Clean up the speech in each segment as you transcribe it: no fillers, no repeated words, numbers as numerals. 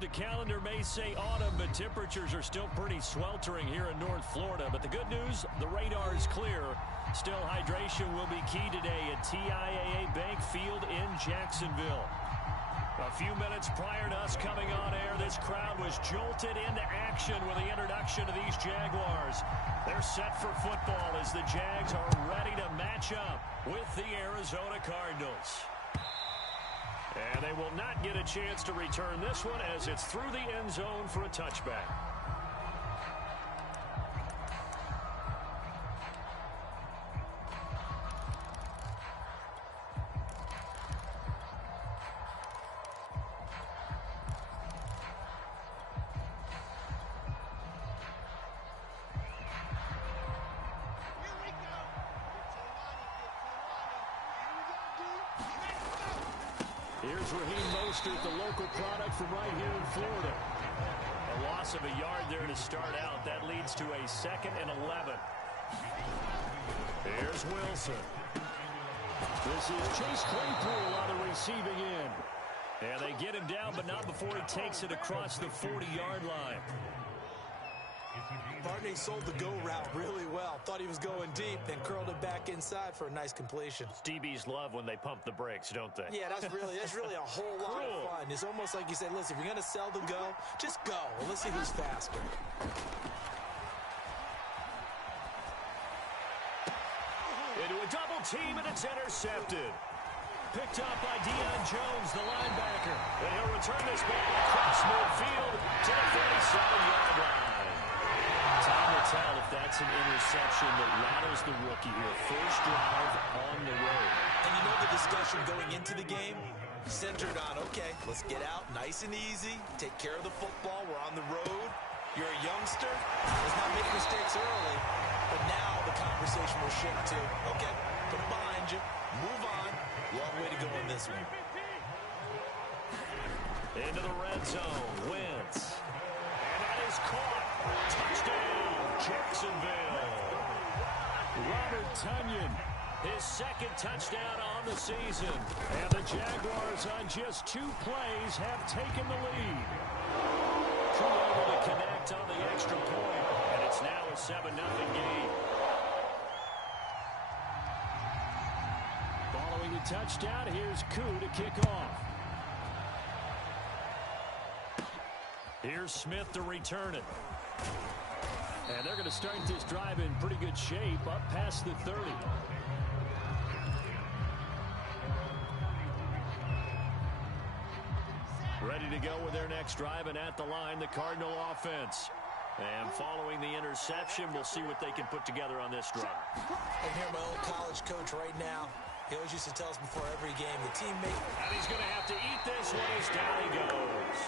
The calendar may say autumn, but temperatures are still pretty sweltering here in North Florida. But the good news, the radar is clear. Still, hydration will be key today at TIAA Bank Field in Jacksonville. A few minutes prior to us coming on air, this crowd was jolted into action with the introduction of these Jaguars. They're set for football as the Jags are ready to match up with the Arizona Cardinals. And they will not get a chance to return this one as it's through the end zone for a touchback. Here's Raheem Mostert, the local product from right here in Florida. A loss of a yard there to start out. That leads to a 2nd and 11. Here's Wilson. This is Chase Claypool on the receiving end. And they get him down, but not before he takes it across the 40-yard line. Barney sold the go route really well. Thought he was going deep, then curled it back inside for a nice completion. DBs love when they pump the brakes, don't they? Yeah, that's really a whole lot of fun. It's almost like you say, listen, if you're going to sell the go, just go. Well, let's see who's faster. Into a double team, and it's intercepted. Picked up by Deion Jones, the linebacker. And he'll return this ball across midfield to the 47-yard line. Time will tell if that's an interception that rattles the rookie here. First drive on the road. And you know the discussion going into the game? Centered on, okay, let's get out nice and easy, take care of the football, we're on the road. You're a youngster, let's not make mistakes early. But now the conversation will shift to, okay, put it behind you, move on. Long way to go in this one. Into the red zone, Wentz. And that is caught. Touchdown, Jacksonville. Robert Tonyan, his 2nd touchdown on the season. And the Jaguars on just 2 plays have taken the lead. Too able to connect on the extra point, and it's now a 7-0 game. Following the touchdown, here's Koo to kick off. Here's Smith to return it. And they're going to start this drive in pretty good shape, up past the 30. Ready to go with their next drive, and at the line, the Cardinal offense. And following the interception, we'll see what they can put together on this drive. I can hear my old college coach right now. He always used to tell us before every game, the teammate. And he's going to have to eat this one as down he goes.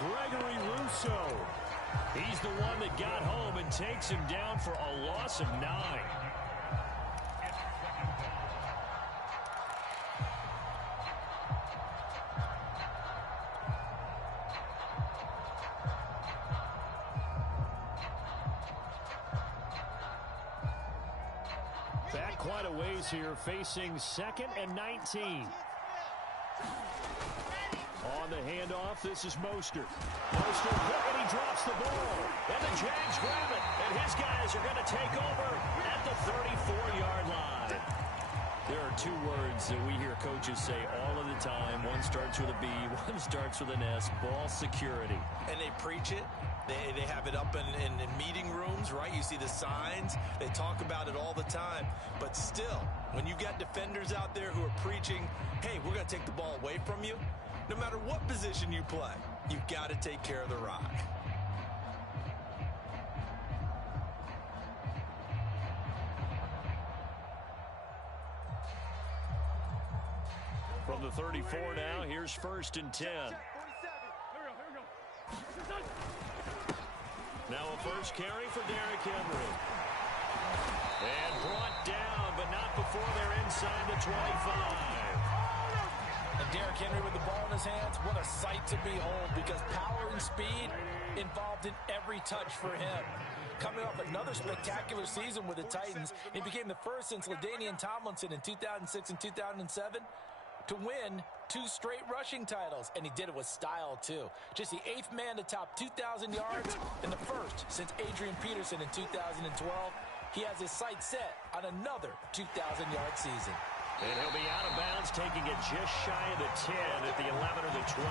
Gregory Rousseau. He's the one that got home and takes him down for a loss of 9. Back quite a ways here, facing 2nd and 19. On the handoff, this is Mostert. Mostert, and he drops the ball. And the Jags grab it. And his guys are going to take over at the 34-yard line. There are 2 words that we hear coaches say all of the time. One starts with a B, one starts with an S. Ball security. And they preach it. They have it up in meeting rooms, right? You see the signs. They talk about it all the time. But still, when you got defenders out there who are preaching, hey, we're going to take the ball away from you, no matter what position you play, you've got to take care of the rock. From the 34 now, here's 1st and 10. Now a first carry for Derrick Henry. And brought down, but not before they're inside the 25. And Derrick Henry with the ball in his hands, what a sight to behold, because power and speed involved in every touch for him. Coming off another spectacular season with the Titans, he became the first since LaDainian Tomlinson in 2006 and 2007 to win 2 straight rushing titles, and he did it with style, too. Just the 8th man to top 2,000 yards and the first since Adrian Peterson in 2012. He has his sights set on another 2,000-yard season. And he'll be out of bounds, taking it just shy of the 10 at the 11 or the 12.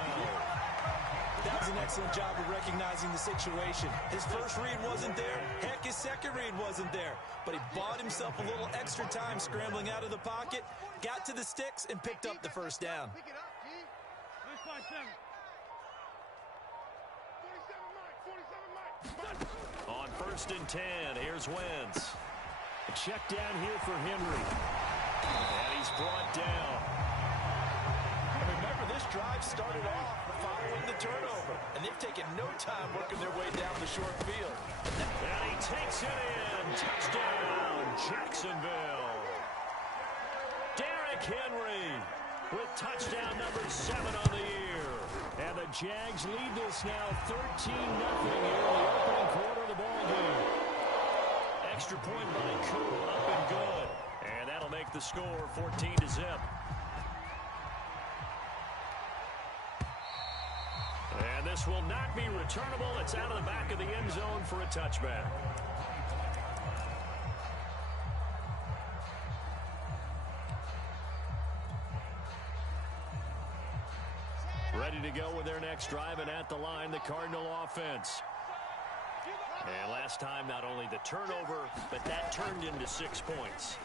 That was an excellent job of recognizing the situation. His first read wasn't there. Heck, his second read wasn't there. But he bought himself a little extra time scrambling out of the pocket, got to the sticks, and picked up the first down. On 1st and 10, here's Wentz. A check down here for Henry. And he's brought down. And remember, this drive started off following the turnover, and they've taken no time working their way down the short field. And he takes it in. Touchdown, Jacksonville. Derrick Henry with touchdown number 7 on the year. And the Jags lead this now 13-0 here in the opening quarter of the ballgame. Extra point by Koo, up and good. And that'll make the score 14-0. And this will not be returnable. It's out of the back of the end zone for a touchback. Ready to go with their next drive, and at the line, the Cardinal offense. And last time, not only the turnover, but that turned into 6 points.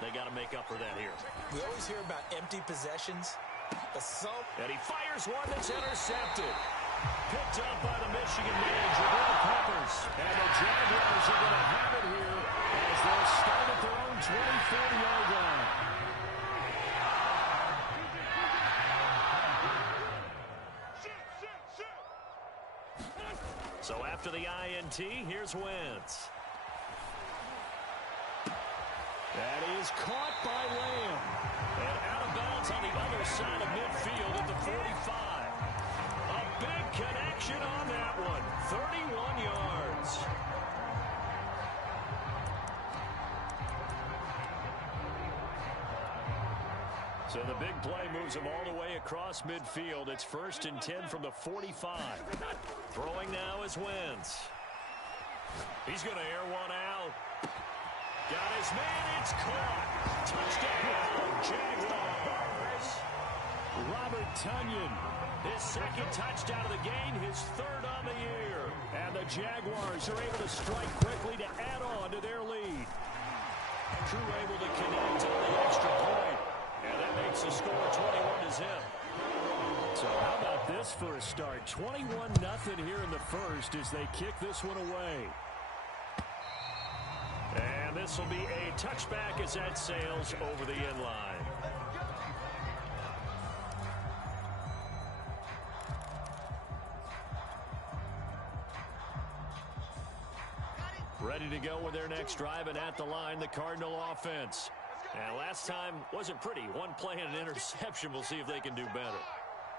They got to make up for that here. We always hear about empty possessions. And he fires one that's intercepted. Picked up by the Michigan man, Jabril Peppers. And the Jaguars are going to have it here as they'll start at their own 24-yard line. So after the INT, here's Wentz. That is caught by Lamb. And out of bounds on the other side of midfield at the 45. A big connection on that one. 31 yards. So the big play moves him all the way across midfield. It's 1st and 10 from the 45. Throwing now is Wentz. He's going to air one out. Got his man. It's caught. Touchdown, Jaguars. Robert Tonyan, his 2nd touchdown of the game, his 3rd on the year. And the Jaguars are able to strike quickly to add on to their lead. Crew able to connect on the extra point. And that makes the score 21-0. So how about this for a start? 21-0 here in the first as they kick this one away. And this will be a touchback as that sails over the end line. Ready to go with their next drive, and at the line, the Cardinal offense. And last time wasn't pretty. One play and an interception. We'll see if they can do better.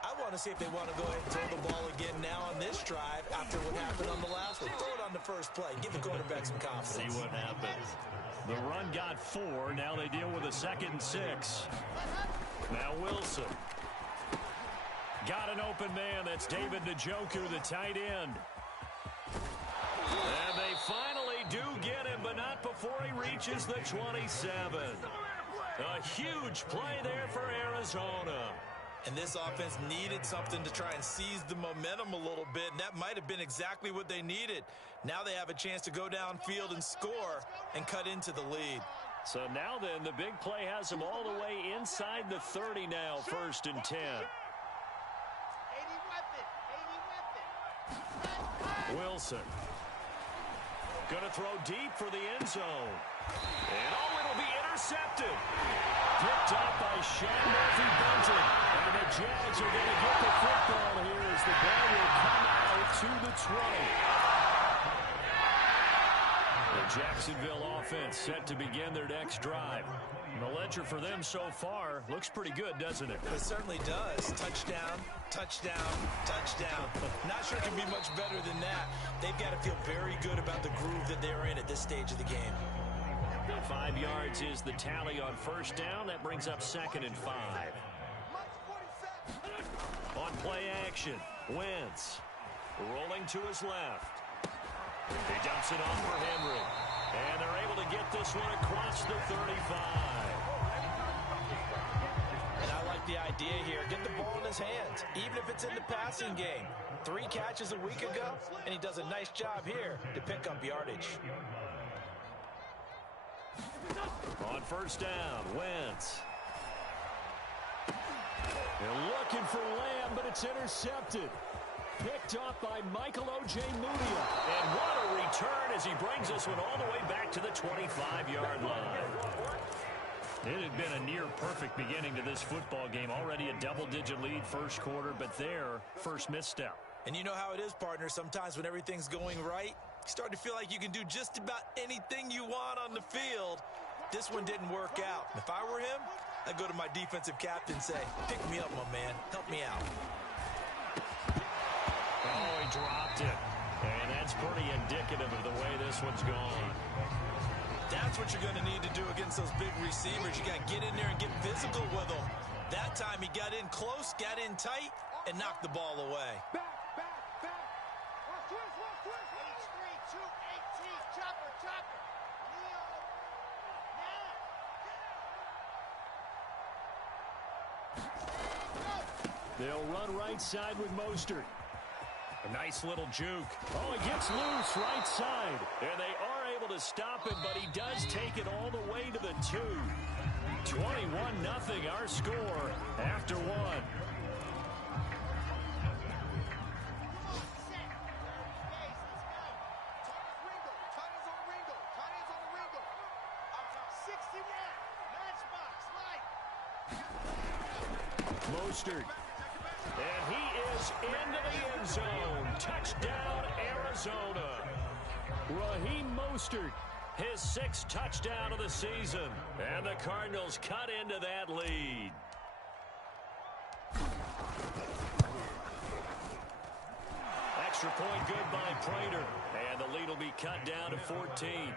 I want to see if they want to go ahead and throw the ball again now on this drive after what happened on the last one. Throw it on the first play. Give the quarterback some confidence. See what happens. The run got 4. Now they deal with a 2nd and 6. Now Wilson. Got an open man. That's David Njoku, the tight end. And they finally do get him, but not before he reaches the 27. A huge play there for Arizona. And this offense needed something to try and seize the momentum a little bit, and that might have been exactly what they needed. Now they have a chance to go downfield and score and cut into the lead. So now then, the big play has them all the way inside the 30 now, 1st and 10. Wilson. Going to throw deep for the end zone. And it'll be intercepted. Picked up by Sean Murphy-Bunting. And the Jags are going to get the football here as the ball will come out to the 20. The Jacksonville offense set to begin their next drive. The ledger for them so far looks pretty good, doesn't it? It certainly does. Touchdown, touchdown, touchdown. Not sure it can be much better than that. They've got to feel very good about the groove that they're in at this stage of the game. 5 yards is the tally on 1st down. That brings up 2nd and 5. On play action, Wentz rolling to his left. He dumps it off for Henry. And they're able to get this one across the 35. And I like the idea here. Get the ball in his hands, even if it's in the passing game. 3 catches a week ago, and he does a nice job here to pick up yardage. On first down, Wentz. They're looking for Lamb, but it's intercepted. Picked off by Michael O.J. Mudia. And what a return as he brings this one all the way back to the 25-yard line. It had been a near-perfect beginning to this football game. Already a double-digit lead first quarter, but their first misstep. And you know how it is, partner. Sometimes when everything's going right, you start to feel like you can do just about anything you want on the field. This one didn't work out. If I were him, I'd go to my defensive captain and say, pick me up, my man. Help me out. Oh, he dropped it. And that's pretty indicative of the way this one's gone. That's what you're going to need to do against those big receivers. You got to get in there and get physical with them. That time he got in close, got in tight, and knocked the ball away. Back. Watch twist. H3, 218, chopper. Leo, now. They'll run right side with Mostert. A nice little juke. Oh, he gets loose right side. And they are able to stop it, but he does take it all the way to the 2. 21-0 our score after 1. Mostert. And he is into the end zone. Touchdown, Arizona. Raheem Mostert, his 6th touchdown of the season. And the Cardinals cut into that lead. Extra point good by Prater. And the lead will be cut down to 14.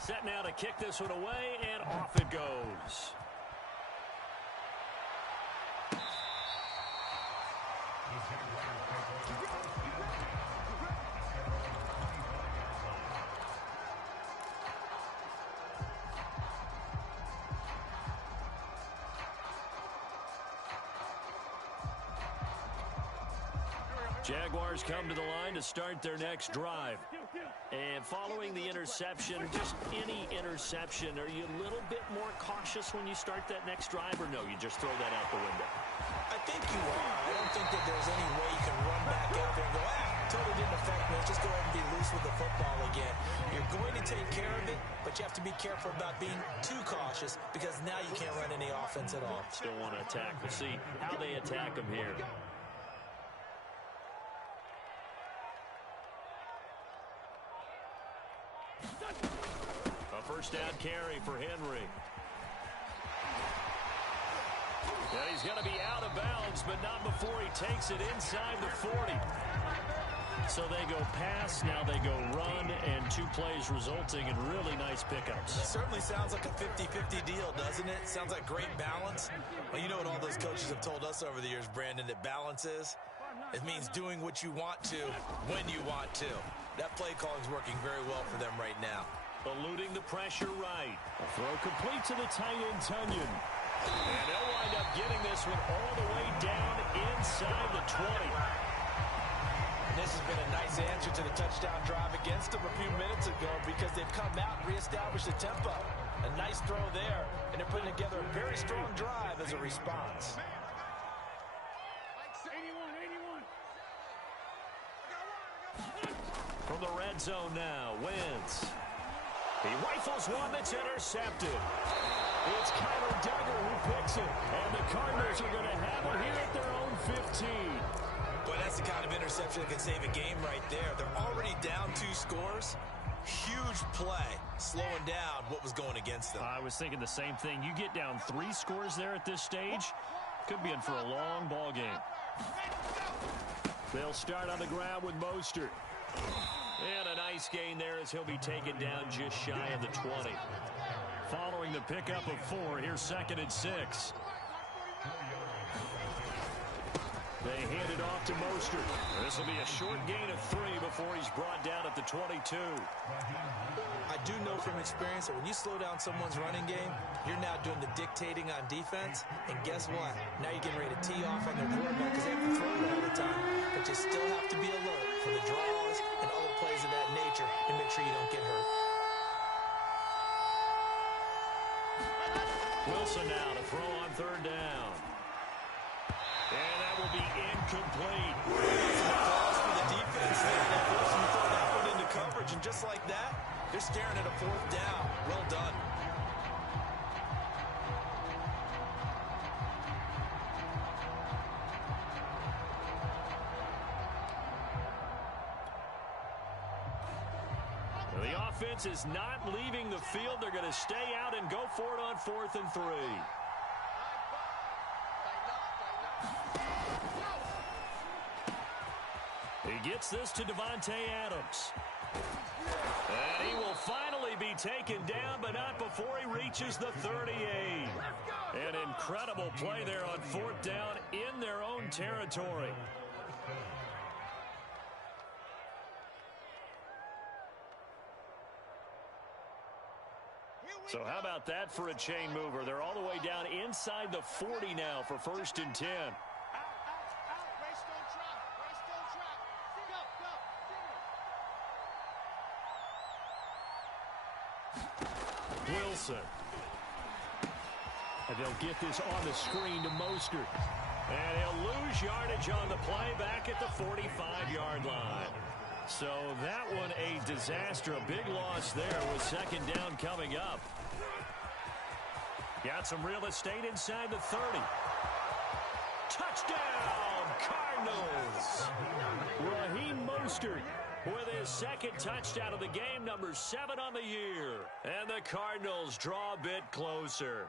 Set now to kick this one away, and off it goes. Jaguars come to the line to start their next drive. And following the interception, just any interception, are you a little bit more cautious when you start that next drive, or no, you just throw that out the window? I think you are. I don't think that there's any way you can run back out there and go, totally didn't affect me. Let's just go ahead and be loose with the football again. You're going to take care of it, but you have to be careful about being too cautious because now you can't run any offense at all. Still want to attack. We'll see how they attack them here. A first down carry for Henry. Yeah, he's going to be out of bounds, but not before he takes it inside the 40. So they go pass, now they go run, and 2 plays resulting in really nice pickups. It certainly sounds like a 50-50 deal, doesn't it? Sounds like great balance. Well, you know what all those coaches have told us over the years, Brandon, that balance is? It means doing what you want to when you want to. That play calling is working very well for them right now. Eluding the pressure right. A throw complete to the tight end, Tunyon. And they'll wind up getting this one all the way down inside the 20. This has been a nice answer to the touchdown drive against them a few minutes ago because they've come out and reestablished the tempo. A nice throw there, and they're putting together a very strong drive as a response. From the red zone now, Wentz. He rifles one that's intercepted. It's Kyler Duggar who picks it, and the Cardinals are going to have it here at their own 15. Boy, that's the kind of interception that can save a game right there. They're already down 2 scores. Huge play, slowing down what was going against them. I was thinking the same thing. You get down 3 scores there at this stage, could be in for a long ball game. They'll start on the ground with Mostert. And a nice gain there as he'll be taken down just shy of the 20. Following the pickup of 4, here's 2nd and 6. They hand it off to Mostert. This will be a short gain of 3 before he's brought down at the 22. I do know from experience that when you slow down someone's running game, you're now doing the dictating on defense. And guess what? Now you're getting ready to tee off on their quarterback because they have to throw it all the time. But you still have to be alert for the draws and other plays of that nature and make sure you don't get hurt. Wilson now to throw on 3rd down. And that will be incomplete. Some calls for the defense there. They force them to throw that one into coverage, and just like that, they're staring at a 4th down. Well done. The offense is not leaving the field. They're going to stay out and go for it on 4th and 3. He gets this to Davante Adams. And he will finally be taken down, but not before he reaches the 38. An incredible play there on 4th down in their own territory. So how about that for a chain mover? They're all the way down inside the 40 now for 1st and 10. Wilson. And they'll get this on the screen to Mostert. And he'll lose yardage on the play back at the 45-yard line. So that one a disaster. A big loss there with 2nd down coming up. Got some real estate inside the 30. Touchdown, Cardinals. Raheem Mostert with his 2nd touchdown of the game, number 7 on the year. And the Cardinals draw a bit closer.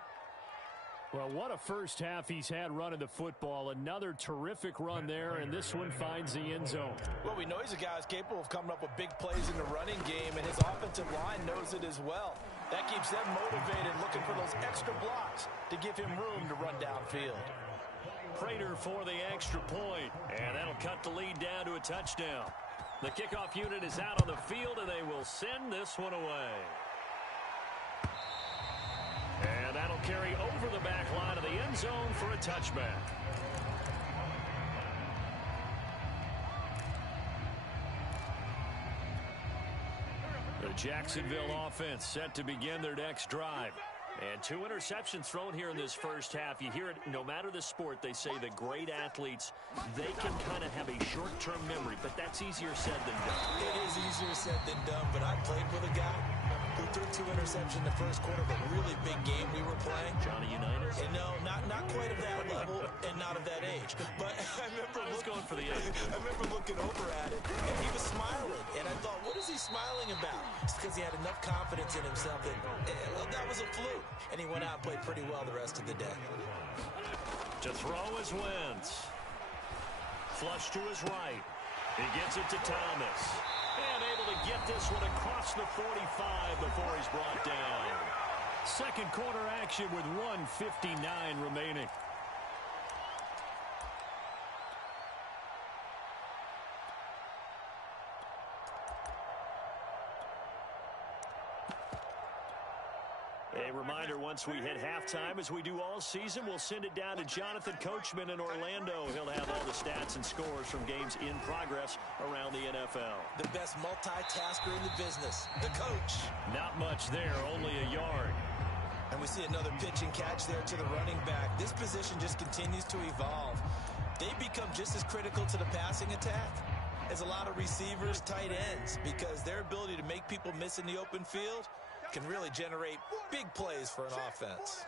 Well, what a first half he's had running the football. Another terrific run there, and this one finds the end zone. Well, we know he's a guy who's capable of coming up with big plays in the running game, and his offensive line knows it as well. That keeps them motivated, looking for those extra blocks to give him room to run downfield. Prater for the extra point, and that'll cut the lead down to a touchdown. The kickoff unit is out on the field, and they will send this one away. And that'll carry over the back line of the end zone for a touchback. The Jacksonville offense set to begin their next drive. And 2 interceptions thrown here in this first half. You hear it, no matter the sport, they say the great athletes, they can kind of have a short-term memory, but that's easier said than done. It is easier said than done, but I played with a guy who threw 2 interceptions in the first quarter of a really big game we were playing. Johnny Unitas? And no, not quite of that level and not of that age. But I was going for the age. I remember looking over at it, and he was smiling. And I thought, what is he smiling about? It's because he had enough confidence in himself that, well, that was a fluke. And he went out and played pretty well the rest of the day. To throw is Wentz. Flush to his right. He gets it to Thomas. And able to get this one across the 45 before he's brought down. Second quarter action with 1:59 remaining. A reminder, once we hit halftime, as we do all season, we'll send it down to Jonathan Coachman in Orlando. He'll have all the stats and scores from games in progress around the NFL. The best multitasker in the business, the coach. Not much there, only a yard. And we see another pitch and catch there to the running back. This position just continues to evolve. They become just as critical to the passing attack as a lot of receivers, tight ends, because their ability to make people miss in the open field can really generate big plays for an offense.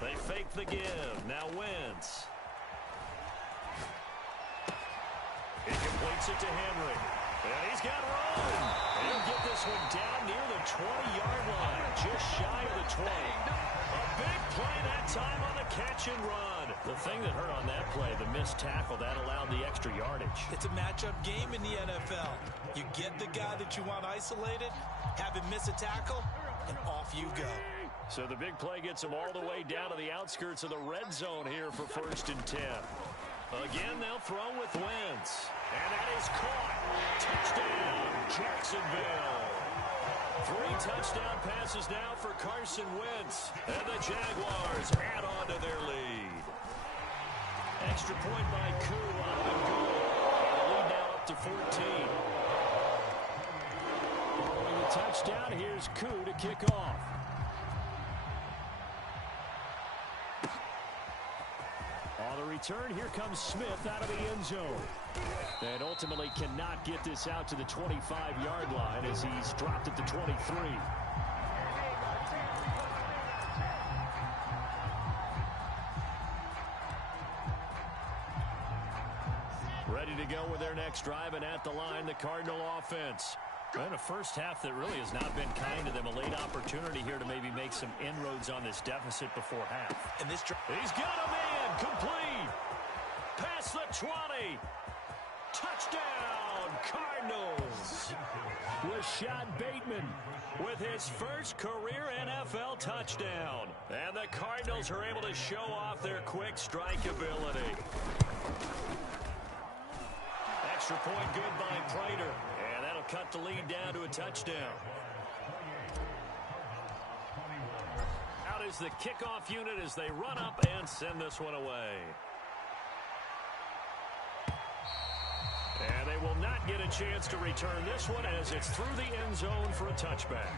They fake the give. Now Wentz. He completes it to Henry. And he's got room. And he'll get this one down near the 20-yard line, just shy of the 20. A big play that time on the catch and run. The thing that hurt on that play, the missed tackle, that allowed the extra yardage. It's a matchup game in the NFL. You get the guy that you want isolated, have him miss a tackle, and off you go. So the big play gets him all the way down to the outskirts of the red zone here for 1st and 10. Again, they'll throw with Wentz. And that is caught. Touchdown, Jacksonville. 3 touchdown passes now for Carson Wentz. And the Jaguars add on to their lead. Extra point by Koo on the goal. And the lead now up to 14. Following the touchdown, here's Koo to kick off. On the return, here comes Smith out of the end zone. And ultimately cannot get this out to the 25-yard line as he's dropped at the 23. Ready to go with their next drive, and at the line, the Cardinal offense. And a first half that really has not been kind to them. A late opportunity here to maybe make some inroads on this deficit before half. And this he's got a man complete. Past the 20. Touchdown, Cardinals. Rashad Bateman with his first career NFL touchdown. And the Cardinals are able to show off their quick strike ability. Extra point good by Prater. And that'll cut the lead down to a touchdown. Out is the kickoff unit as they run up and send this one away. And they will not get a chance to return this one as it's through the end zone for a touchback.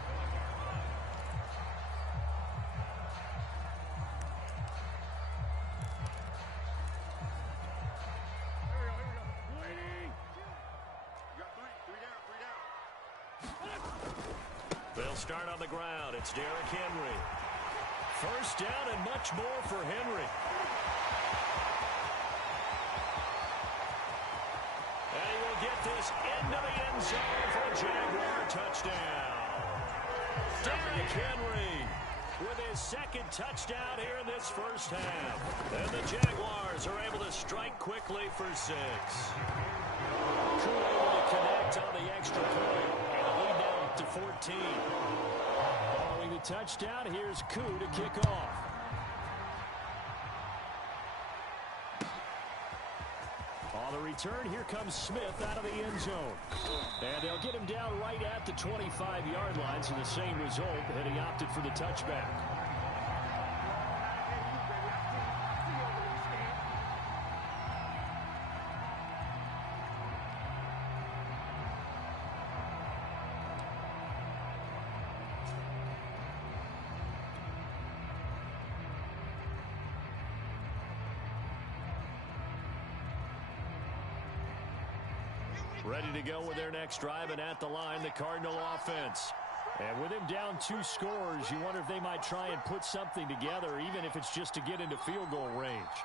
They'll start on the ground. It's Derrick Henry. First down and much more for Henry. And he will get this into the end zone for a Jaguar touchdown. Derrick Henry with his second touchdown here in this first half. And the Jaguars are able to strike quickly for 6. Koo able to connect on the extra point. And the lead now up to 14. Following the touchdown, here's Koo to kick off. On the return, here comes Smith out of the end zone. And they'll get him down right at the 25-yard line, so the same result, and he opted for the touchback. Ready to go with their next drive, and at the line, the Cardinal offense. And with him down 2 scores, you wonder if they might try and put something together, even if it's just to get into field goal range.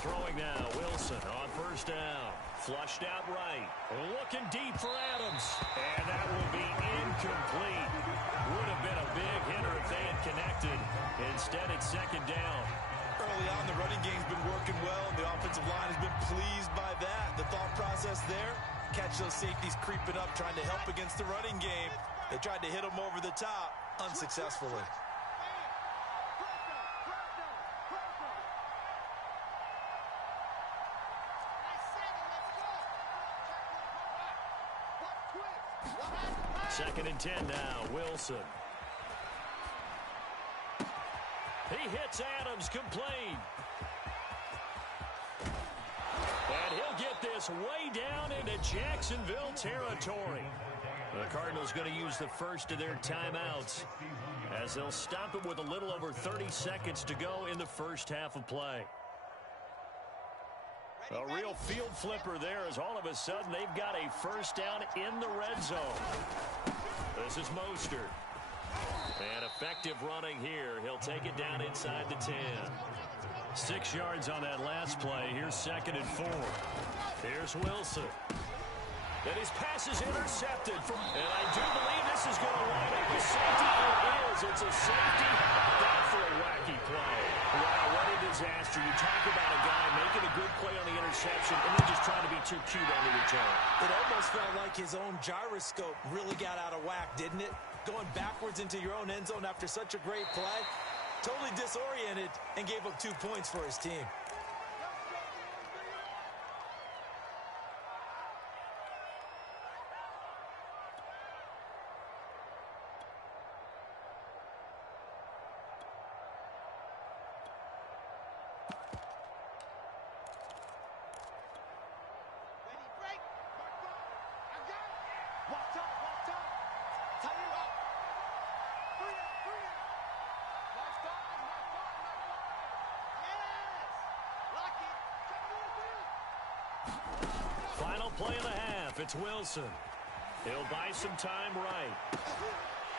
Throwing now, Wilson on first down. Flushed out right. Looking deep for Adams. And that will be incomplete. Would have been a big hitter if they had connected. Instead, it's second down. early on, the running game's been working well, and the offensive line has been pleased by that. The thought process there, catch those safeties creeping up, trying to help against the running game. They tried to hit them over the top, unsuccessfully. Second and 10 now, Wilson. He hits Adams complete. And he'll get this way down into Jacksonville territory. The Cardinals going to use the first of their timeouts as they'll stop it with a little over 30 seconds to go in the first half of play. A real field flipper there as all of a sudden they've got a first down in the red zone. This is Mostert. And effective running here. He'll take it down inside the 10. 6 yards on that last play. Here's 2nd and 4. Here's Wilson. And his pass is intercepted. And I do believe this is going to line up a safety. It is. It's a safety. That for a wacky play. Wow, what a disaster. You talk about a guy making a good play on the interception and then just trying to be too cute on the return. It almost felt like his own gyroscope really got out of whack, didn't it? Going backwards into your own end zone after such a great play. Totally disoriented and gave up 2 points for his team. Final play of the half. It's Wilson. He'll buy some time right.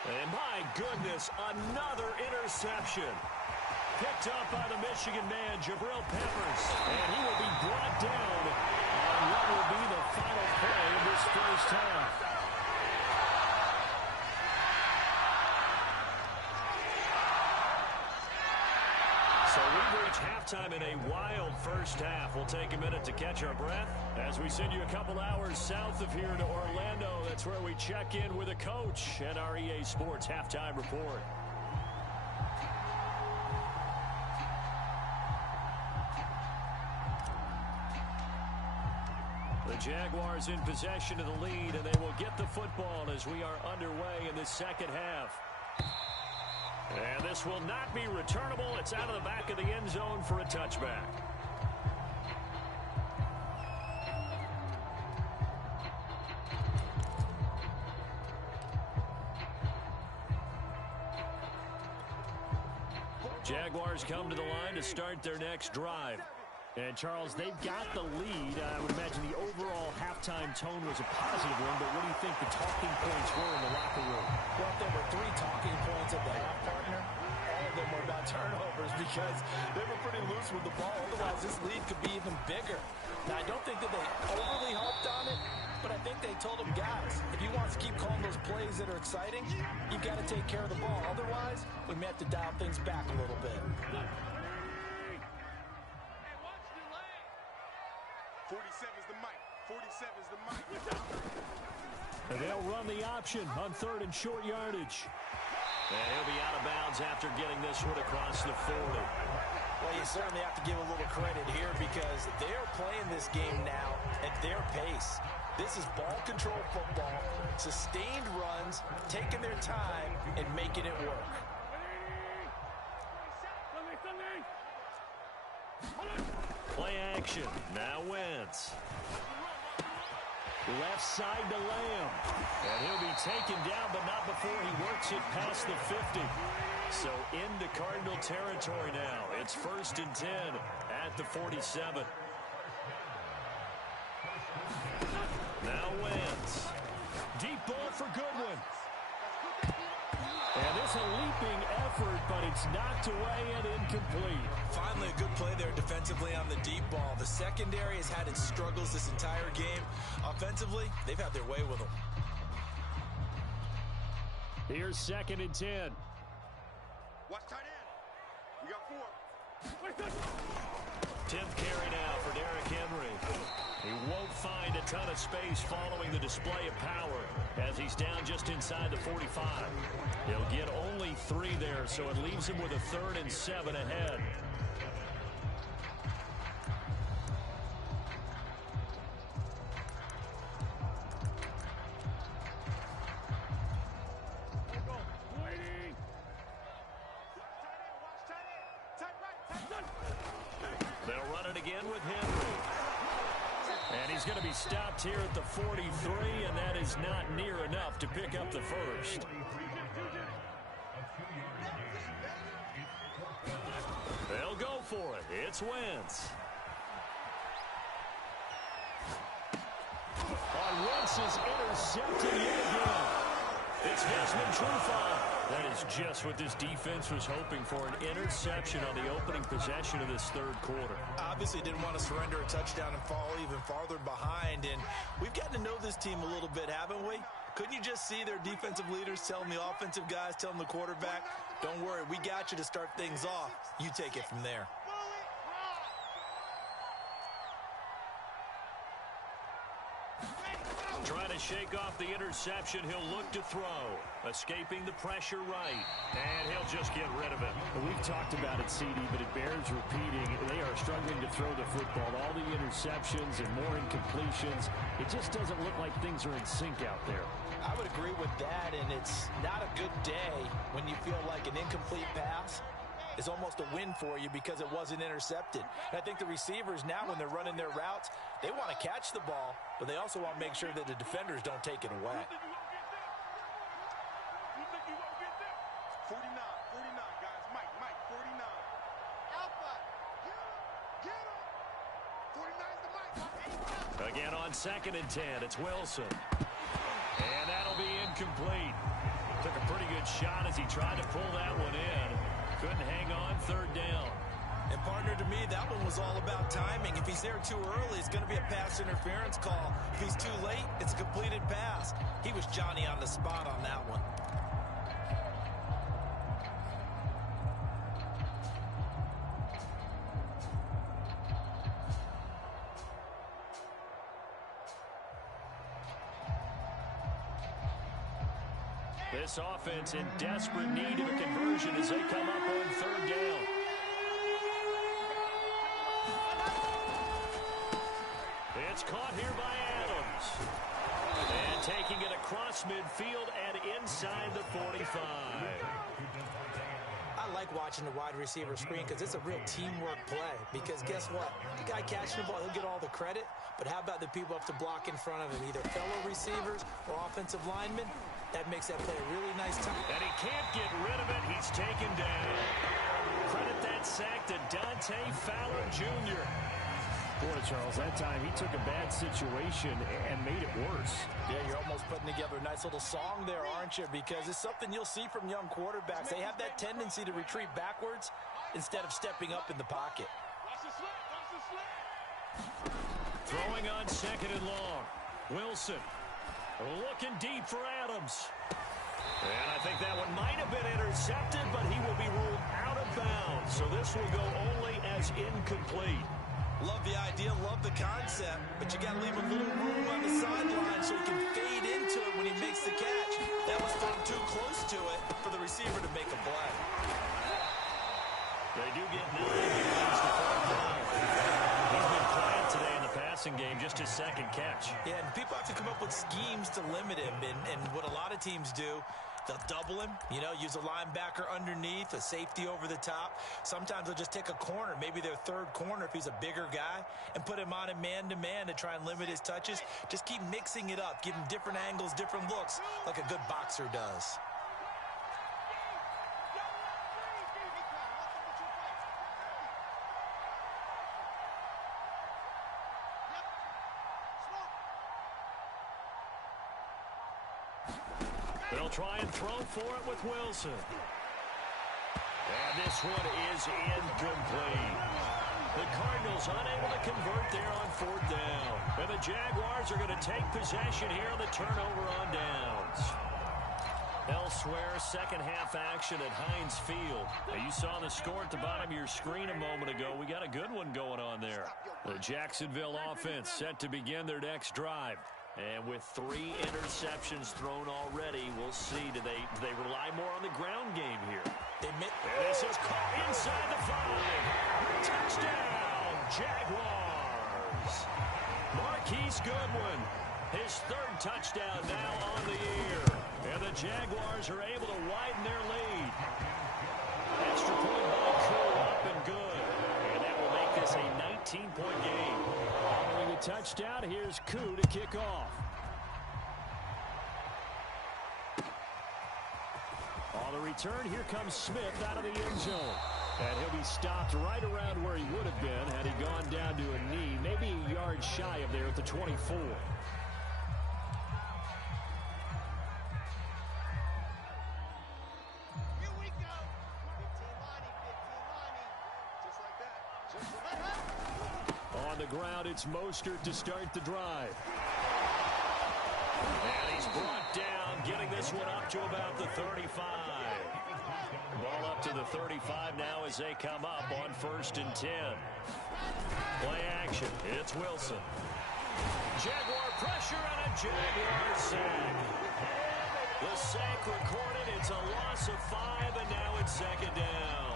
And my goodness, another interception. Picked up by the Michigan man, Jabril Peppers. And he will be brought down on what will be the final play of this first half. So we've reached halftime in a wild first half. We'll take a minute to catch our breath as we send you a couple hours south of here to Orlando. That's where we check in with a coach and our EA Sports halftime report. The Jaguars in possession of the lead, and they will get the football as we are underway in the second half. And this will not be returnable. It's out of the back of the end zone for a touchback. Jaguars come to the line to start their next drive. And, Charles, they've got the lead. I would imagine the overall halftime tone was a positive one, but what do you think the talking points were in the locker room? Well, if there were 3 talking points at the half, partner, all of them were about turnovers because they were pretty loose with the ball. Otherwise, this lead could be even bigger. Now, I don't think that they overly harped on it, but I think they told them, guys, if you want to keep calling those plays that are exciting, you've got to take care of the ball. Otherwise, we may have to dial things back a little bit. 47's the mic. 47's the mic. And they'll run the option on 3rd and short yardage. And he'll be out of bounds after getting this one across the 40. Well, you certainly have to give a little credit here because they're playing this game now at their pace. This is ball control football, sustained runs, taking their time, and making it work. Play action. Now Wentz. Left side to Lamb. And he'll be taken down, but not before he works it past the 50. So into Cardinal territory now. It's 1st and 10 at the 47. Now Wentz. Deep ball for Goodwin. And it's a leaping effort, but it's knocked away and incomplete. Finally, a good play there defensively on the deep ball. The secondary has had its struggles this entire game. Offensively, they've had their way with them. Here's 2nd and 10. Watch tight end. We got 4. 10th carry now for Derrick Henry. He won't find a ton of space following the display of power as he's down just inside the 45. He'll get only 3 there, so it leaves him with a 3rd and 7 ahead. They'll run it again with Henry. And he's going to be stopped here at the 43, and that is not near enough to pick up the first. They'll go for it. It's Wentz. On Wentz's intercepted yet again. It's Desmond Trufant. That is just what this defense was hoping for, an interception on the opening possession of this third quarter. Obviously didn't want to surrender a touchdown and fall even farther behind, and we've gotten to know this team a little bit, haven't we? Couldn't you just see their defensive leaders telling the offensive guys, telling the quarterback, don't worry, we got you to start things off. You take it from there. Trying to shake off the interception. He'll look to throw. Escaping the pressure right. And he'll just get rid of it. We've talked about it, CD, but it bears repeating. They are struggling to throw the football. All the interceptions and more incompletions. It just doesn't look like things are in sync out there. I would agree with that, and it's not a good day when you feel like an incomplete pass is almost a win for you because it wasn't intercepted. And I think the receivers now, when they're running their routes, they want to catch the ball, but they also want to make sure that the defenders don't take it away. 49, guys. Mike, 49. Alpha, get him. 49's the Mike. Again on 2nd and 10, it's Wilson. And that'll be incomplete. Took a pretty good shot as he tried to pull that one in. Couldn't hang on 3rd down. And partner, to me, that one was all about timing. If he's there too early, it's going to be a pass interference call. If he's too late, it's a completed pass. He was Johnny on the spot on that one. This offense in desperate need of a conversion as they come up on 3rd down. It's caught here by Adams. And taking it across midfield and inside the 45. I like watching the wide receiver screen because it's a real teamwork play. Because guess what? The guy catching the ball, he'll get all the credit. But how about the people up to block in front of him, either fellow receivers or offensive linemen? That makes that play a really nice time. And he can't get rid of it. He's taken down. Credit that sack to Dante Fowler Jr. Boy, Charles, that time he took a bad situation and made it worse. Yeah, you're almost putting together a nice little song there, aren't you? Because it's something you'll see from young quarterbacks. They have that tendency to retreat backwards instead of stepping up in the pocket. Throwing on 2nd and long. Wilson looking deep for Adams. And I think that one might have been intercepted, but he will be ruled out of bounds. So this will go only as incomplete. Love the idea, love the concept, but you got to leave a little room on the sideline so he can fade into it when he makes the catch. That was thrown too close to it for the receiver to make a play. They do get 9 yards to 4th down. He's been quiet today in the passing game, just his 2nd catch. Yeah, and people have to come up with schemes to limit him, and what a lot of teams do, they'll double him, use a linebacker underneath, a safety over the top. Sometimes they'll just take a corner, maybe their 3rd corner if he's a bigger guy, and put him on a man-to-man to try and limit his touches. Just keep mixing it up, give him different angles, different looks, like a good boxer does. They'll try and throw for it with Wilson. And this one is incomplete. The Cardinals unable to convert there on 4th down. And the Jaguars are going to take possession here on the turnover on downs. Elsewhere, 2nd half action at Heinz Field. Now, you saw the score at the bottom of your screen a moment ago. We got a good one going on there. The Jacksonville offense set to begin their next drive. And with 3 interceptions thrown already, we'll see. Do they rely more on the ground game here? And this is caught inside the 5. Touchdown, Jaguars. Marquise Goodwin, his 3rd touchdown now on the year. And the Jaguars are able to widen their lead. Extra point by Crew up and good. And that will make this a 19-point game. Following the touchdown, here's Koo to kick off. On the return, here comes Smith out of the end zone. And he'll be stopped right around where he would have been had he gone down to a knee, maybe a yard shy of there at the 24. the ground. It's Mostert to start the drive. And he's brought down, getting this one up to about the 35. Ball up to the 35 now as they come up on 1st and 10. Play action. It's Wilson. Jaguar pressure and a Jaguar sack. The sack recorded. It's a loss of 5, and now it's 2nd down.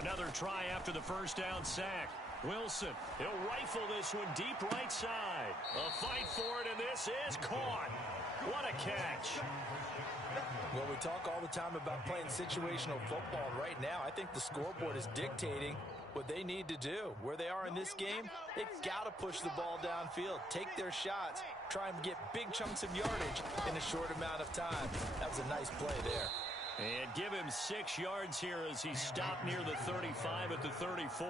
Another try after the first down sack. Wilson, he'll rifle this one deep right side. A fight for it, and this is caught. What a catch. Well, we talk all the time about playing situational football. Right now, I think the scoreboard is dictating what they need to do. Where they are in this game, they've got to push the ball downfield, take their shots, try and get big chunks of yardage in a short amount of time. That was a nice play there. And give him 6 yards here as he stopped near the 35 at the 34.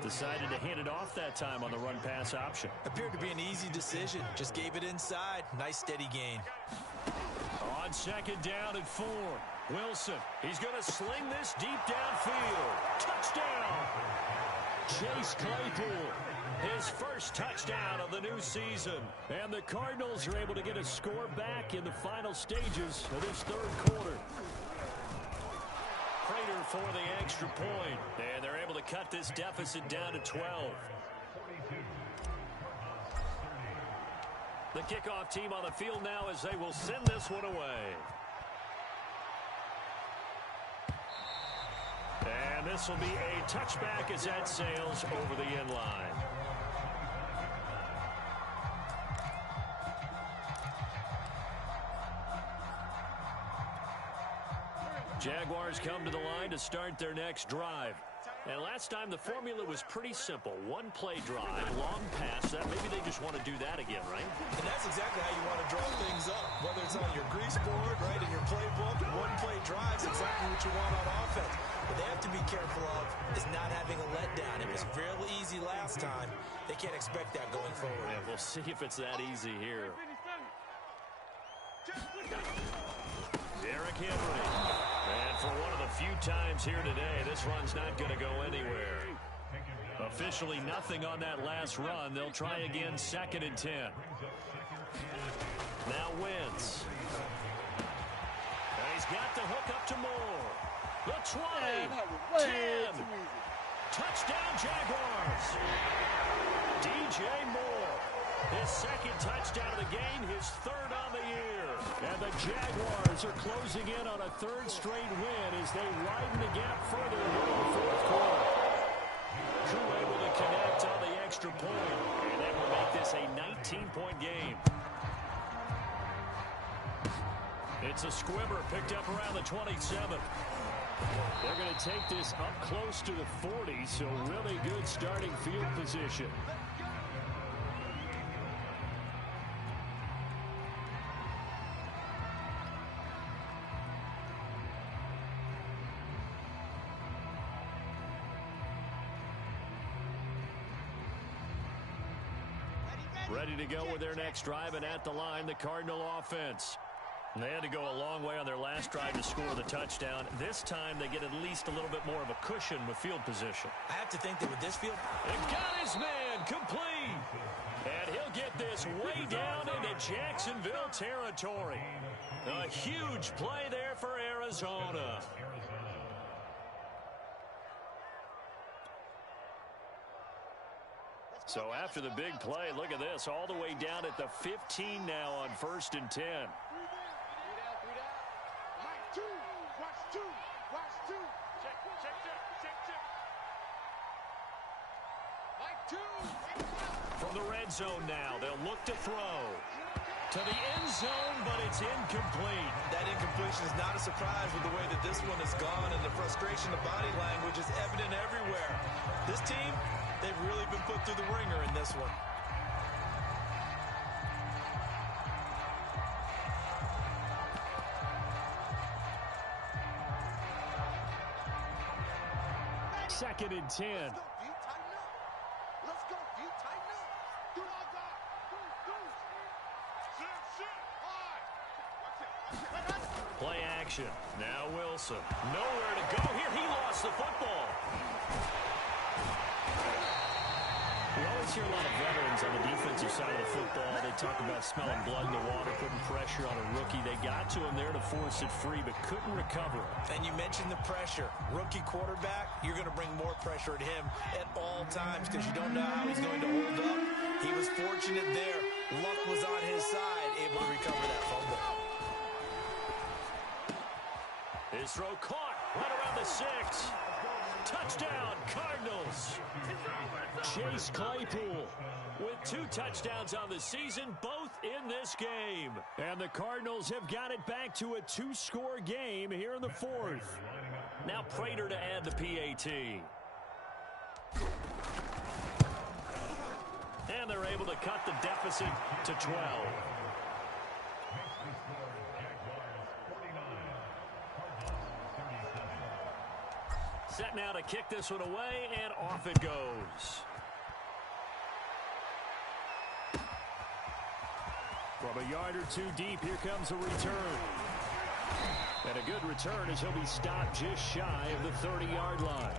Decided to hand it off that time on the run-pass option. Appeared to be an easy decision. Just gave it inside. Nice steady gain. On 2nd down at 4. Wilson, he's going to sling this deep downfield. Touchdown! Chase Claypool, his first touchdown of the new season. And the Cardinals are able to get a score back in the final stages of this 3rd quarter. Prater for the extra point. And they're able to cut this deficit down to 12. The kickoff team on the field now as they will send this one away. And this will be a touchback as that sails over the end line. Jaguars come to the line to start their next drive. And last time the formula was pretty simple. 1-play drive, long pass. That maybe they just want to do that again, right? And that's exactly how you want to draw things up. Whether it's on your grease board, right, in your playbook, 1-play drives exactly what you want on offense. What they have to be careful of is not having a letdown. It was fairly easy last time. They can't expect that going forward. Yeah, we'll see if it's that easy here. Derrick Henry. And for one of the few times here today, this run's not going to go anywhere. Officially nothing on that last run. They'll try again 2nd and 10. Now Wentz. And he's got the hook up to Moore. The 20. 10. Touchdown Jaguars. DJ Moore. His 2nd touchdown of the game, his 3rd on the year. And the Jaguars are closing in on a 3rd straight win as they widen the gap further here in the 4th quarter. Crew able to connect on the extra point, and that will make this a 19-point game. It's a squibber picked up around the 27. They're going to take this up close to the 40, so really good starting field position. Ready to go with their next drive, and at the line, the Cardinal offense. And they had to go a long way on their last drive to score the touchdown. This time, they get at least a little bit more of a cushion with field position. I have to think that with this field... And got his man complete. And he'll get this way down into Jacksonville territory. A huge play there for Arizona. So after the big play, look at this, all the way down at the 15 now on 1st and 10. From the red zone now, they'll look to throw. To the end zone, but it's incomplete. That incompletion is not a surprise with the way that this one has gone, and the frustration of body language is evident everywhere. This team, they've really been put through the ringer in this one. 2nd and 10. Let's go, D. Tighten up. Do all that. Play action. Now Wilson. Nowhere to go here. He lost the football. We always hear a lot of veterans on the defensive side of the football. They talk about smelling blood in the water, putting pressure on a rookie. They got to him there to force it free, but couldn't recover. And you mentioned the pressure. Rookie quarterback, you're going to bring more pressure at him at all times because you don't know how he's going to hold up. He was fortunate there. Luck was on his side, able to recover that fumble. His throw caught right around the 6. Touchdown, Cardinals. Chase Claypool with 2 touchdowns on the season, both in this game. And the Cardinals have got it back to a 2-score game here in the 4th. Now Prater to add the PAT. And they're able to cut the deficit to 12. Set now to kick this one away, and off it goes. From a yard or 2 deep, here comes a return. And a good return as he'll be stopped just shy of the 30-yard line.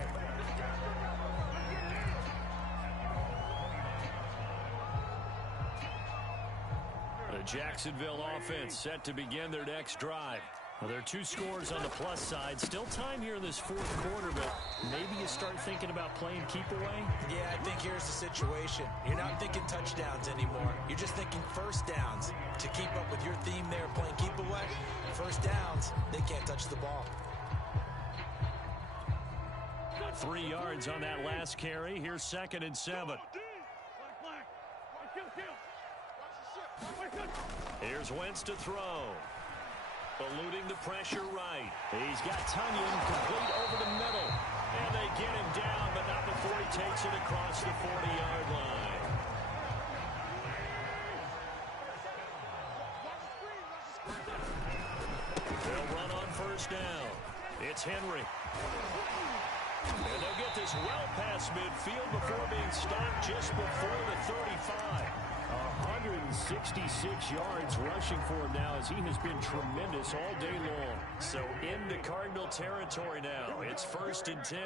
The Jacksonville offense set to begin their next drive. Well, there are 2 scores on the plus side. Still time here in this 4th quarter, but maybe you start thinking about playing keep away? Yeah, I think here's the situation. You're not thinking touchdowns anymore. You're just thinking first downs. To keep up with your theme there, playing keep away, first downs, they can't touch the ball. 3 yards on that last carry. Here's 2nd and 7. Here's Wentz to throw. Eluding the pressure right. He's got Tunyon complete over the middle. And they get him down, but not before he takes it across the 40-yard line. They'll run on first down. It's Henry. And they'll get this well past midfield before being stopped just before the 35. 166 yards rushing for him now as he has been tremendous all day long. So into Cardinal territory now. It's 1st and 10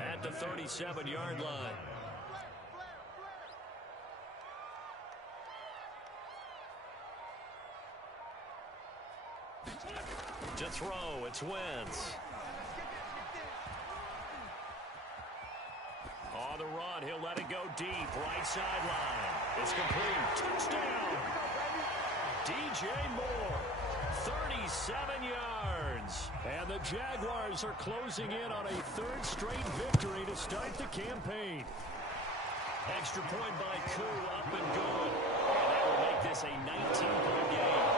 at the 37-yard line. To throw, it's Wentz. On the run, he'll let it go deep, right sideline. It's complete. Touchdown! DJ Moore, 37 yards. And the Jaguars are closing in on a 3rd straight victory to start the campaign. Extra point by Koo, up and good. And that will make this a 19-point game.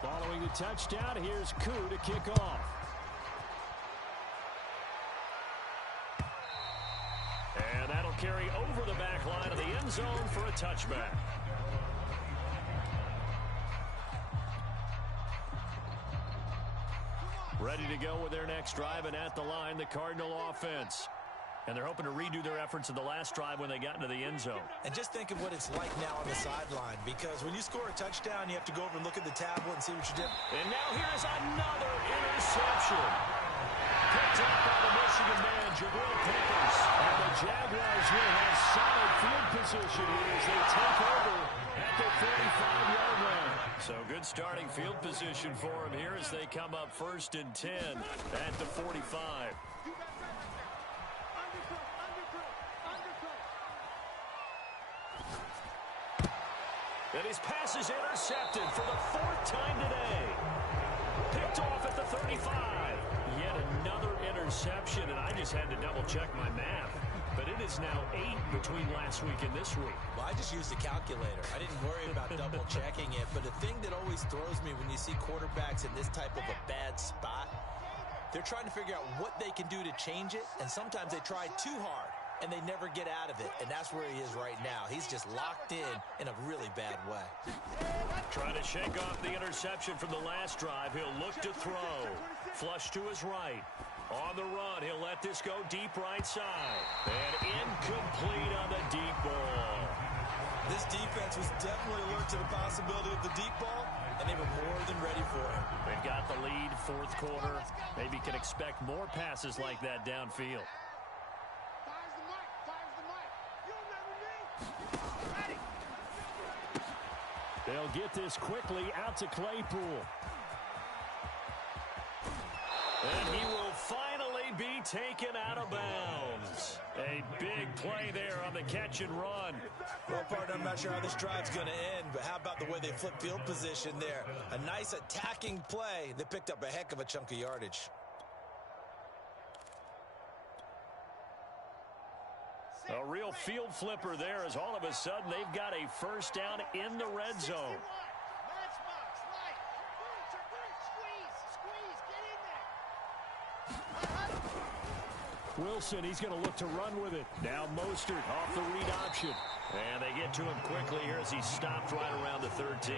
Following the touchdown, here's Koo to kick off. And that'll carry over the back line of the end zone for a touchback. Ready to go with their next drive, and at the line, the Cardinal offense. And they're hoping to redo their efforts of the last drive when they got into the end zone. And just think of what it's like now on the sideline, because when you score a touchdown, you have to go over and look at the tablet and see what you did. And now here's another interception. Picked up by the Michigan man, Jabril Peppers. And the Jaguars will have solid field position here as they take over at the 45-yard line. So good starting field position for them here as they come up 1st and 10 at the 45. And his pass is intercepted for the 4th time today. Picked off at the 35. Yet another interception, and I just had to double-check my math. But it is now 8 between last week and this week. Well, I just used a calculator. I didn't worry about double-checking it. But the thing that always throws me when you see quarterbacks in this type of a bad spot, they're trying to figure out what they can do to change it, and sometimes they try too hard. and they never get out of it, and that's where he is right now. He's just locked in a really bad way. Trying to shake off the interception from the last drive. He'll look to throw. Flush to his right. On the run, he'll let this go deep right side. And incomplete on the deep ball. This defense was definitely alert to the possibility of the deep ball, and they were more than ready for it. They've got the lead, fourth quarter. Maybe can expect more passes like that downfield. They'll get this quickly out to Claypool. And he will finally be taken out of bounds. A big play there on the catch and run. Well, partner, I'm not sure how this drive's going to end, but how about the way they flip field position there? A nice attacking play that picked up a heck of a chunk of yardage. A real field flipper there as all of a sudden they've got a first down in the red zone. Wilson, he's going to look to run with it. Now Mostert off the read option. And they get to him quickly here as he stopped right around the 13.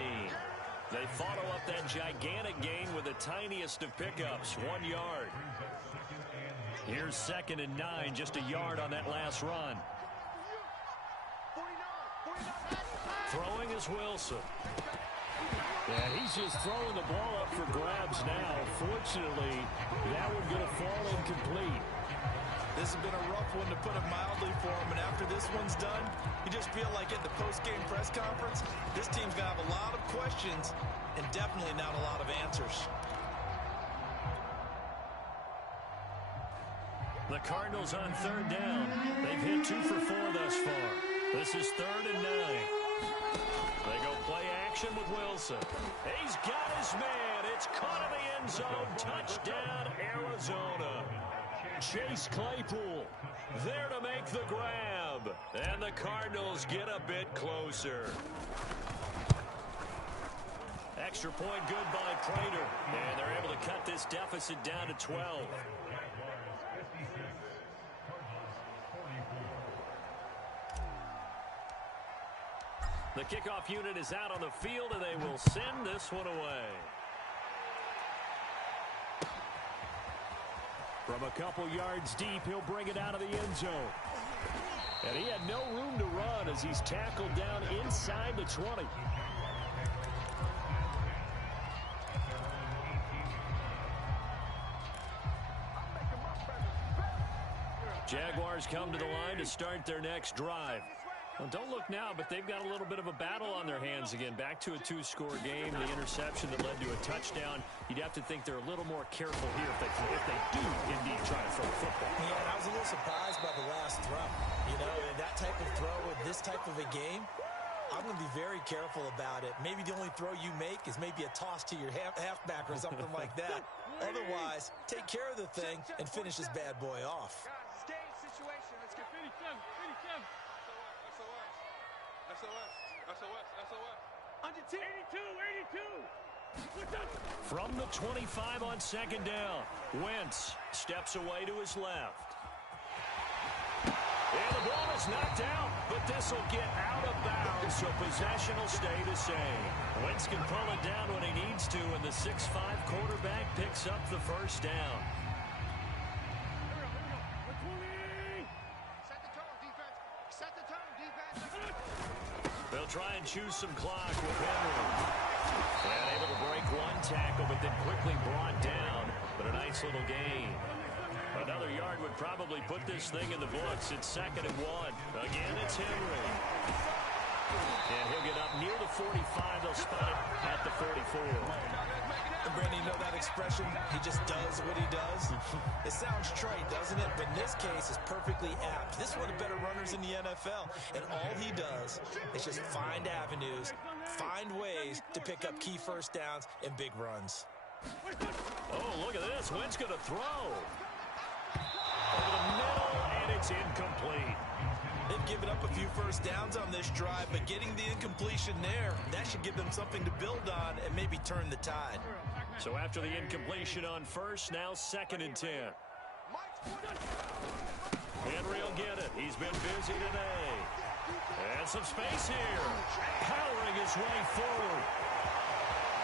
They follow up that gigantic gain with the tiniest of pickups, 1 yard. Here's 2nd and 9, just a yard on that last run. Throwing is Wilson. And he's just throwing the ball up for grabs now. Fortunately, that one's going to fall incomplete. This has been a rough one, to put it mildly, for him. And after this one's done, you just feel like at the post-game press conference, this team's going to have a lot of questions and definitely not a lot of answers. The Cardinals on 3rd down. They've hit 2 for 4 thus far. This is 3rd and 9. They go play action with Wilson. He's got his man. It's caught in the end zone. Touchdown, Arizona. Chase Claypool there to make the grab. And the Cardinals get a bit closer. Extra point good by Prater. And they're able to cut this deficit down to 12. The kickoff unit is out on the field, and they will send this one away. From a couple yards deep, he'll bring it out of the end zone. And he had no room to run as he's tackled down inside the 20. Jaguars come to the line to start their next drive. Well, don't look now, but they've got a little bit of a battle on their hands again. Back to a 2-score game. The interception that led to a touchdown. You'd have to think they're a little more careful here if they do indeed try to throw the football. Yeah, and I was a little surprised by the last throw. You know, that type of throw in this type of a game, I'm going to be very careful about it. Maybe the only throw you make is maybe a toss to your halfback or something like that. Otherwise, take care of the thing and finish this bad boy off. Stay in situation. Let's get 57. SOS. Under 10. 82. From the 25 on 2nd down, Wentz steps away to his left. And the ball is knocked out, but this will get out of bounds, so possession will stay the same. Wentz can pull it down when he needs to, and the 6'5 quarterback picks up the first down. They'll try and choose some clock with Henry. And able to break one tackle, but then quickly brought down. But a nice little gain. Another yard would probably put this thing in the books. It's 2nd and 1. Again, it's Henry. And he'll get up near the 45. They'll spot it at the 44. And Brandon, you know that expression? He just does what he does. It sounds trite, doesn't it? But in this case, it's perfectly apt. This is one of the better runners in the NFL. And all he does is just find avenues, find ways to pick up key first downs and big runs. Oh, look at this. Wentz going to throw. Over the middle, and it's incomplete. They've given up a few first downs on this drive, but getting the incompletion there, that should give them something to build on and maybe turn the tide. So after the incompletion on first, now 2nd and 10. Henry will get it. He's been busy today. And some space here. Powering his way forward.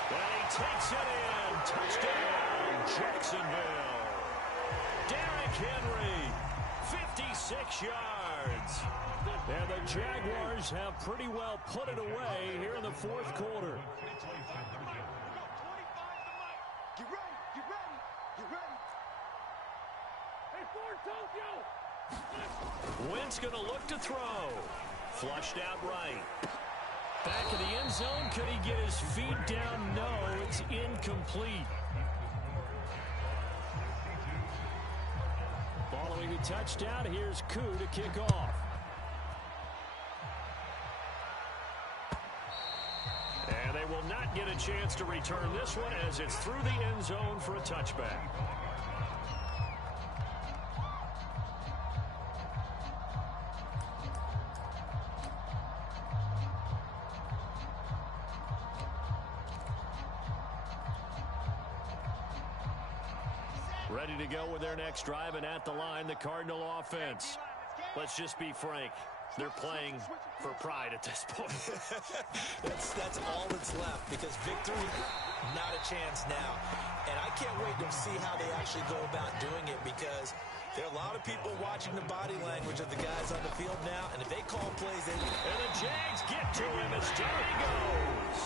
And he takes it in. Touchdown, Jacksonville. Derrick Henry, 56 yards. And the Jaguars have pretty well put it away here in the fourth quarter. Get ready, get ready, get ready. Hey, Ford, Tokyo! Wentz going to look to throw. Flushed out right. Back in the end zone. Could he get his feet down? No, it's incomplete. Following the touchdown, here's Koo to kick off. And they will not get a chance to return this one as it's through the end zone for a touchback. Ready to go with their next drive, and at the line, the Cardinal offense. Let's just be frank. They're playing for pride at this point. That's all that's left, because victory, not a chance now. And I can't wait to see how they actually go about doing it, because there are a lot of people watching the body language of the guys on the field now, and if they call plays, they... And the Jags get to him as down he goes.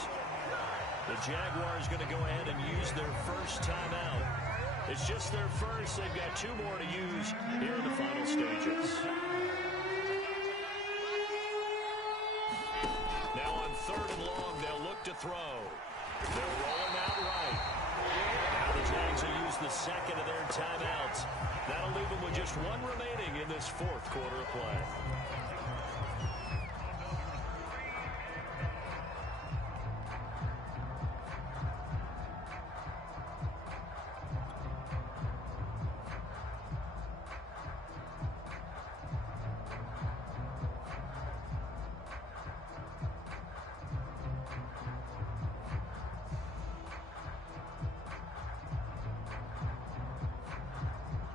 The Jaguars going to go ahead and use their first timeout. It's just their first. They've got two more to use here in the final stages. Now on third and long, they'll look to throw. They'll roll him out right. Now the Jags will use the second of their timeouts. That'll leave them with just one remaining in this fourth quarter of play.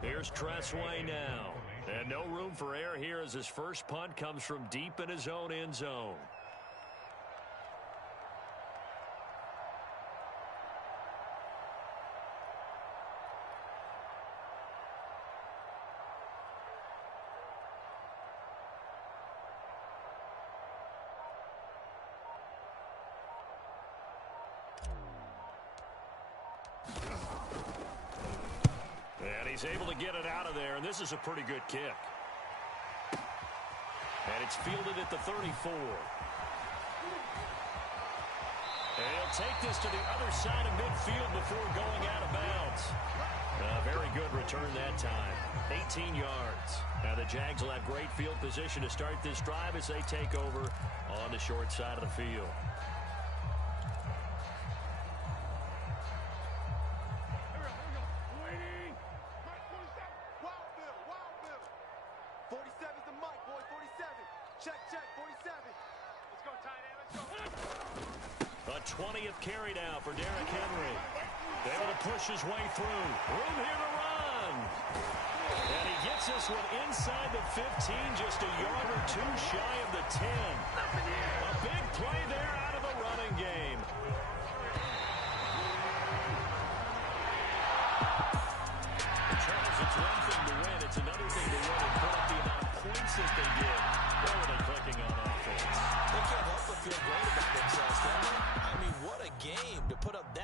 Here's Tressway now. And no room for error here as his first punt comes from deep in his own end zone. He's able to get it out of there, and this is a pretty good kick. And it's fielded at the 34. And he'll take this to the other side of midfield before going out of bounds. Very good return that time. 18 yards. Now the Jags will have great field position to start this drive as they take over on the short side of the field. A 20th carry now for Derrick Henry. Able to push his way through. Room here to run. And he gets this one inside the 15, just a yard or two shy of the 10. A big play there out of the running game. Charles, it's one thing to win. It's another thing to win and put up the amount of points that they did. Where were they clicking on offense? They can't help but feel great about themselves, can they? I mean, what a game to put up